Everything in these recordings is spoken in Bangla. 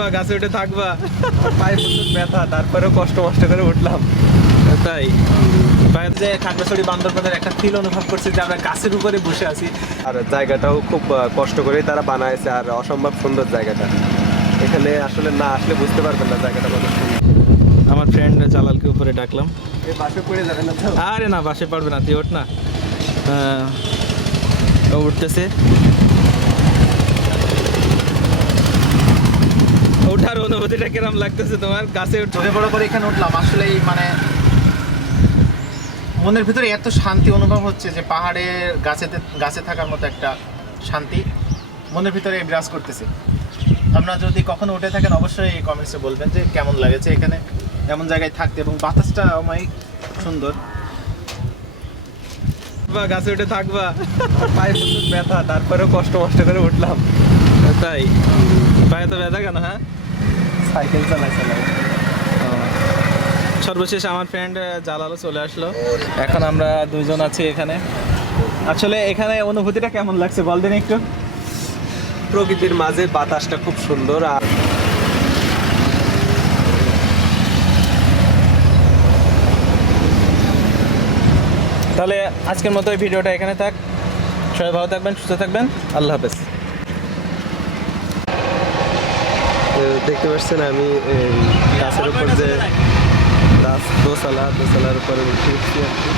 থাকবা গাছে উঠে থাকবা। পায়ে প্রচুর ব্যথা তারপরেও কষ্ট মষ্ট করে উঠলাম। তাই যে খাগড়াছড়ি বান্দরবানের একটা ফিল অনুভব করছি যে আমরা গাছের উপরে বসে আছি। আর জায়গাটাও খুব কষ্ট করেই তারা বানাইছে আর অসম্ভব সুন্দর জায়গাটা। এখানে আসলে না আসলে বুঝতে পারবেন না জায়গাটা কত আমার ফ্রেন্ড জালালকে উপরে ডাকলাম। এই পড়ে যাবে না আরে না বাসে পারবে না তুই ওঠ না। উঠতেছে। ওঠার অনুভূতিটা কিরম লাগতেছে তোমার? গাছে উঠে বড় করে এখানে উঠলাম। আসলেই মানে মনের ভিতরে এত শান্তি অনুভব হচ্ছে যে পাহাড়ের গাছেতে গাছে থাকার মতো একটা শান্তি মনের ভিতরে বিরাজ করতেছে। আপনারা যদি কখনো উঠে থাকেন অবশ্যই কমেন্টসে বলবেন যে কেমন লাগেছে এখানে এমন জায়গায় থাকতে এবং বাতাসটা অনেক সুন্দর। বা গাছে উঠে থাকবা। পায়ে প্রচুর ব্যথা তারপরেও কষ্ট কষ্ট করে উঠলাম। তাই? পায়ে তো ব্যথা কেন হ্যাঁ? সাইকেল চালাই চালাই সর্বশেষ আমার ফ্রেন্ড জালালও চলে আসলো। এখন আমরা দুইজন আছি এখানে। আসলে এখানে অনুভূতিটা কেমন লাগছে? বল দিন একটু। প্রকৃতির মাঝে বাতাসটা খুব সুন্দর আর তাহলে আজকের মতো এই ভিডিওটা এখানে থাক। সবাই ভালো থাকবেন সুস্থ থাকবেন। আল্লাহ হাফেজ তো দেখতে পাচ্ছেন, আমি গাছের উপর যে গাছ দোসালা দোসালার উপরে উঠে উঠছি আর কি।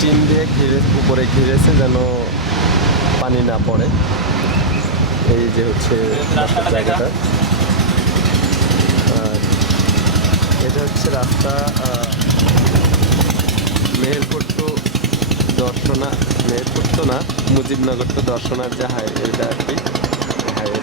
টিন দিয়ে ঘিরে, উপরে ঘিরেছে যেন পানি না পড়ে। এই যে হচ্ছে জায়গাটা। আর এটা হচ্ছে রাস্তা আহ, মেহেরপুর টু দর্শনা মেহেরপুর তো না, মুজিবনগর তো দর্শনার যে এটা আর কি। হাইওয়ে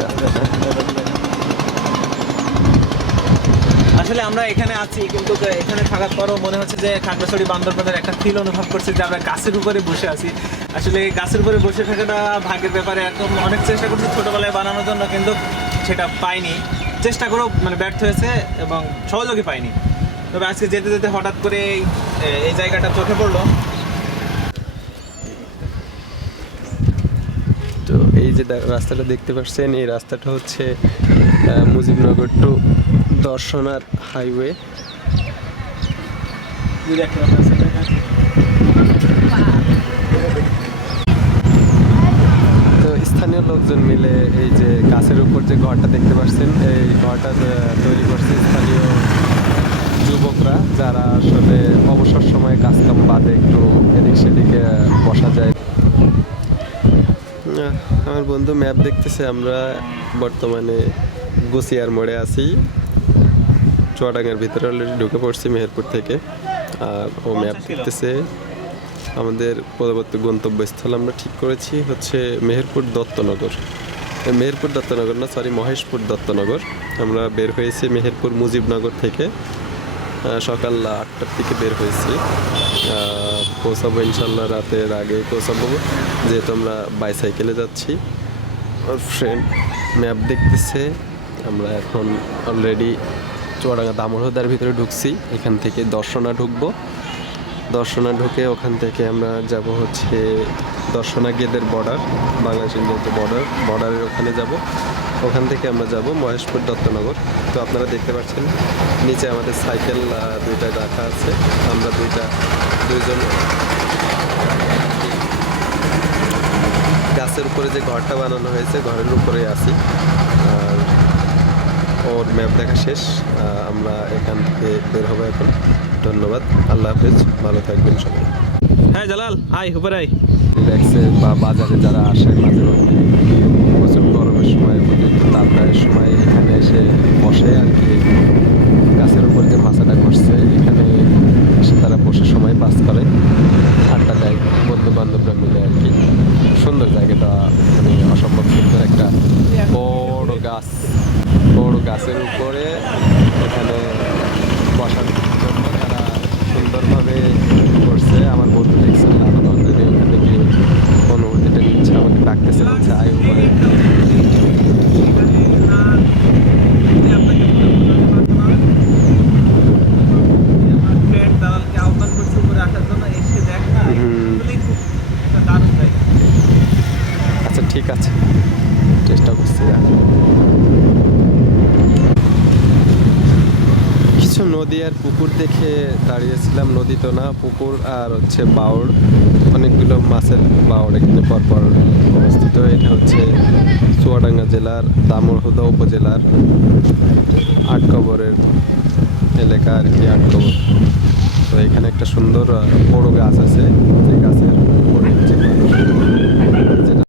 আসলে আমরা এখানে আছি, কিন্তু এখানে থাকার পরও মনে হচ্ছে যে খাগড়াছড়ি বান্দরবানের একটা ফিল অনুভব করছি যে আমরা গাছের উপরে বসে আছি। আসলে গাছের উপরে বসে থাকাটা ভাগ্যের ব্যাপারে এখন অনেক চেষ্টা করছি ছোটোবেলায় বানানোর জন্য, কিন্তু সেটা পাইনি। চেষ্টা করেও মানে ব্যর্থ হয়েছে এবং সহযোগী পাইনি। তবে আজকে যেতে যেতে হঠাৎ করে এই জায়গাটা চোখে পড়ল তো এই যে রাস্তাটা দেখতে পাচ্ছেন, এই রাস্তাটা হচ্ছে মুজিবনগর টু দর্শনার হাইওয়ে তো স্থানীয় লোকজন মিলে এই যে গাছের উপর যে ঘরটা দেখতে পাচ্ছেন, এই ঘরটা তৈরি করছে স্থানীয় যুবকরা, যারা আসলে অবসর সময়ে কাজকাম বাদে একটু এদিক সেদিকে বসা যায়। আমার বন্ধু ম্যাপ দেখতেছে আমরা বর্তমানে গুছিয়ার মোড়ে আছি। চুয়াডাঙ্গার ভিতরে অলরেডি ঢুকে পড়ছি মেহেরপুর থেকে। আর ও ম্যাপ দেখতেছে। আমাদের পরবর্তী গন্তব্যস্থল আমরা ঠিক করেছি হচ্ছে মেহেরপুর দত্তনগর। মেহেরপুর দত্তনগর না সরি মহেশপুর দত্তনগর। আমরা বের হয়েছি মেহেরপুর মুজিবনগর থেকে। সকাল আটটার দিকে বের হয়েছি। পৌঁছাবো ইনশাল্লাহ রাতের আগে পৌঁছাবো। যেহেতু আমরা বাইসাইকেলে যাচ্ছি ফ্রেন্ড ম্যাপ দেখতেছে। আমরা এখন অলরেডি চুয়াডাঙ্গা দামোহদার ভিতরে ঢুকছি। এখান থেকে দর্শনা ঢুকবো। দর্শনা ঢুকে ওখান থেকে আমরা যাব হচ্ছে দর্শনা গেদের বর্ডার বাংলাদেশ ইন্ডিয়ার যে বর্ডার বর্ডারের ওখানে যাব। ওখান থেকে আমরা যাব মহেশপুর দত্তনগর। তো আপনারা দেখতে পাচ্ছেন, নিচে আমাদের সাইকেল দুইটা রাখা আছে। আমরা দুইটা, দুইজন গাছের উপরে যে ঘরটা বানানো হয়েছে, ঘরের উপরে আছি। আর ওর ম্যাপ দেখা শেষ। আমরা এখান থেকে বের হব এখন। ধন্যবাদ। আল্লাহ হাফেজ ভালো থাকবেন সবাই। হ্যাঁ জালাল আয় উপরে আয়। রিল্যাক্সে বা বাজারে যারা আসে মাঝে মধ্যে প্রচুর গরমের সময় অতিরিক্ত তাপদাহের সময় এখানে এসে বসে আর কি। গাছের উপর যে মাছাটা করছে এখানে এসে তারা বসে সময় পাস করে। আড্ডা দেয় বন্ধু বান্ধবরা মিলে আর কি। সুন্দর জায়গাটা মানে অসম্ভব সুন্দর একটা বড় গাছ। বড় গাছের উপরে এখানে বসার জন্য তারা সুন্দরভাবে করছে আমার বন্ধু দেখছে আরও অলরেডি ওখানে গিয়ে অনুভূতিটা নিচ্ছে আমাকে ডাকতেছে বলছে আয় উপরে আহ্বান করছি উপরে আসার জন্য এসে দেখ না হুম। আসলেই খুব একটা দারুণ জায়গা আচ্ছা ঠিক আছে। দেখতেছি কিছু নদী আর পুকুর দেখে দাঁড়িয়েছিলাম। নদী তো না, পুকুর আর হচ্ছে বাউড়। অনেকগুলো মাছের বাউড় এখানে পরপর অবস্থিত। এটা হচ্ছে চুয়াডাঙ্গা জেলার দামোরহুদা উপজেলার আটকবরের এলাকা আর কি, আটকবর। তো এখানে একটা সুন্দর বড় গাছ আছে। যে গাছের